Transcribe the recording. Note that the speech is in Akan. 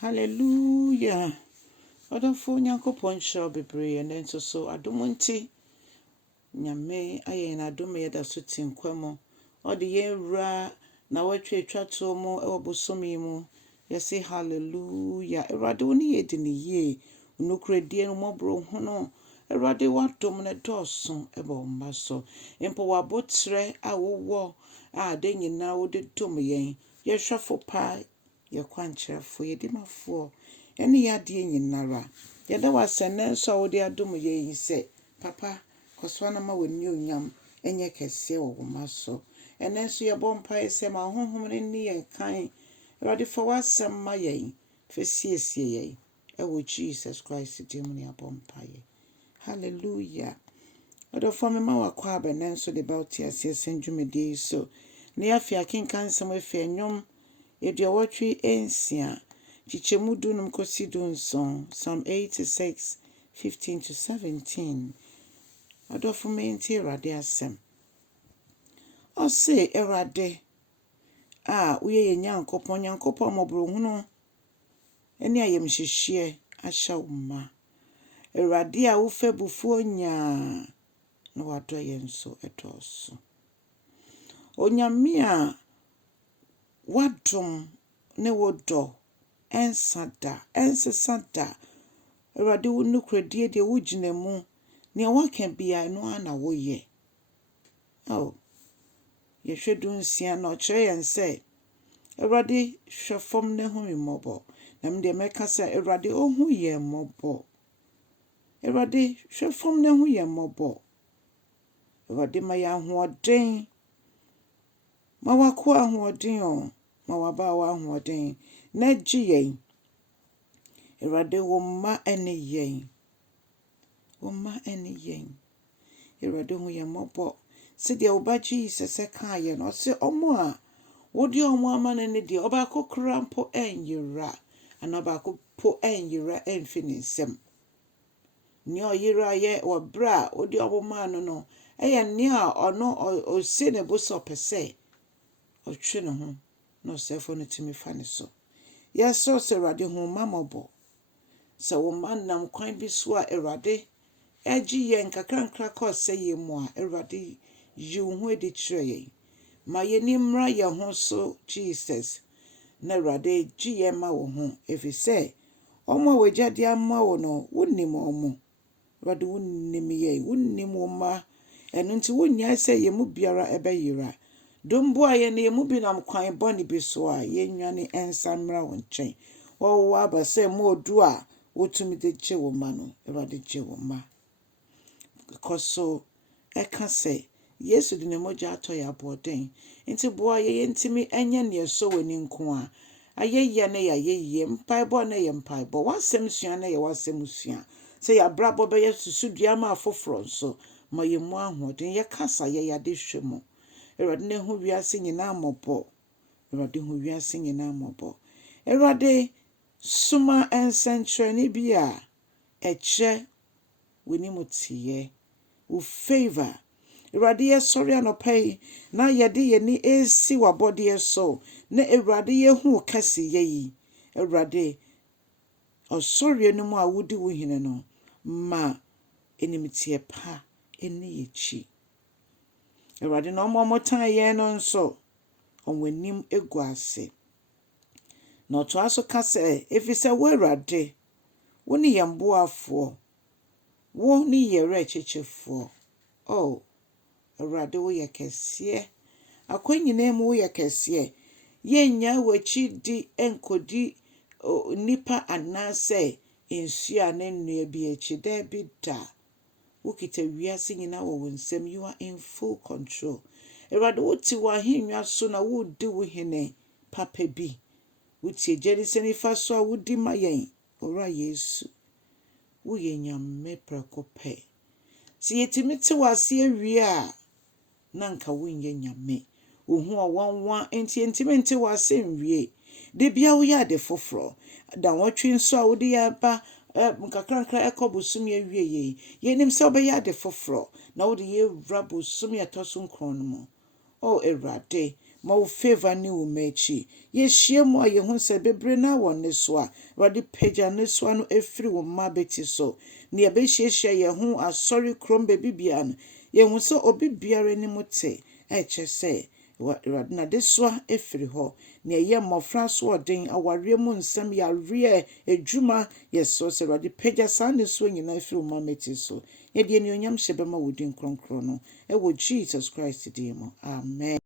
Hallelujah. Odofo Nyankopon shall be brave and then so adomonti nyame aye na adome yeda so tinkwamo. Ode yenra na watwe twato mo e bosomi mu. Yesi hallelujah. Awurade woni yedi ne ye. Unukredi enu mobro hono. Awurade wadom ne doso e ba omba so. Empo wabotre a wowo a de nyina wo de dom yen. Yehwefo pa ye kwankyerefo ye dimafo ene yade nyinara yeda wasene so wo de adom ye se papa koswa na ma wani onyam enye kese wo maso ene so ye bompa ese ma honhom ni ye kan Awurade for wasem ma ye fesiesie ye ewo Jesus Christ dim ni abompa ye hallelujah odo for me ma wakwa abenen so de bauti asese ndwumedi so ne afia kinkan nsem afia Ndwom Ediawatwi ensia chichemu dunum kosi dunson Psalm 86 15 to 17 Adolfo menti Awurade asem Ose Awurade uye Nyankopon mobro hunu eni ayemhyehyie ahya woma Awurade a wo fabufuo nya na wado yenso etoso Onyame a wadom ne wodo ensada Awurade wo nukredie de wo ginemu ne waka bia no ana wo ye yehwedu nsia na okire yense Awurade hwefom ne hu mmɔbɔ na mde meka sa Awurade ohu ye mmɔbɔ Awurade hwefom ne hu ye mmɔbɔ Awurade ma ya hoɔden ma wako ahoɔden ma waba wa ahoɔden na gye Awurade wo ma ene yen Awurade hu ye mmɔbɔ se de oba Jesus ka ye no se omo a wodi omo amane ne de oba kokora mpo enyira ana oba ko po enyira enfininsem ni oyira ye obra wodi omo ma no eye ni a ono o se ne bo so pese o twe ne ho no sefo no timi fa ne so yeso se Awurade hu mamobo se wo manam kwan bi so a Awurade egi ye nkakrankra ka se ye mu a Awurade yi hu edi kire ye ma ye ni mra ye ho so Jesus na Awurade gi ye ma wo ho efise omo wejade amma wo no wonnim omo Awurade wonnim ye wonnim wo ma enu nti wonya se ye mu biara ebeyira Dombo aye ne mu bi nam kwan boni bi so a yenwane ensamra wo nchen wo aba se mo odu a wotumi de gye wo ma no Awurade gye wo ma because eka se Yesu de ne moja ato ya boden nti bo aye ntimi enye ne so wani nko a aye ne ya ye mpaebo na ye mpaebo wasem sua na ye wasem sua se ya brabo be ye susudua ma afoforo so ma ye mu ahoden ye kasa ye ya de hwemo Awurade ne hu wiase nyina mmɔbɔ Awurade suma ensentreni bi a eche weni mutiye u favor Awurade ye sori anopai na yede ye ni esi wabode ye so na Awurade ye hu kase ye yi Awurade osori enu mu a wudi wo hine no ma enimitie pa eni yechi Awurade na omo tan ye no nso onwanim egu ase na oto aso kase efise wo Awurade wo ni yemboafo wo ni yere chechefo Awurade wo ye kese akwanyina mu wo ye kese yenya wachi di enkodi nipa anase ensua na nnua bi echi da bi da Ukita wiase nyina wo wonsem you are in full control Awurade wuti wa hinwa so na wudi wo hene papa bi wuti jeriseni fa so a wudi mayen ora Yesu wo ye nyame prekope si yetimite wase awie a nanka wonye nyame ohu owanwa entimente wase nwie de bia wo ya de foforo da wotwe nso a wodi ya ba nkakrankra ekobusumi awie yenim se obeya de foforo na wodi ye rabo sumi atoso nkron no Awurade ma wo favor ne wo mechi ye hye mu a ye hu se bebre na wo ne so a Awurade pagya ne so no efiri wo ma beti so ne ye be hye ye hu asori krom be bibia no ye hu se obi biara ni mote eche se Awurade na de so efiri ho ne ye mmofra so odin aware mu nsem ya re edwuma ye so se Awurade pagya sa ne so nyina efiri wo ma beti so ye de ne onyam hye be ma wo din kronkron no e wo Jesus Christ di mo amen.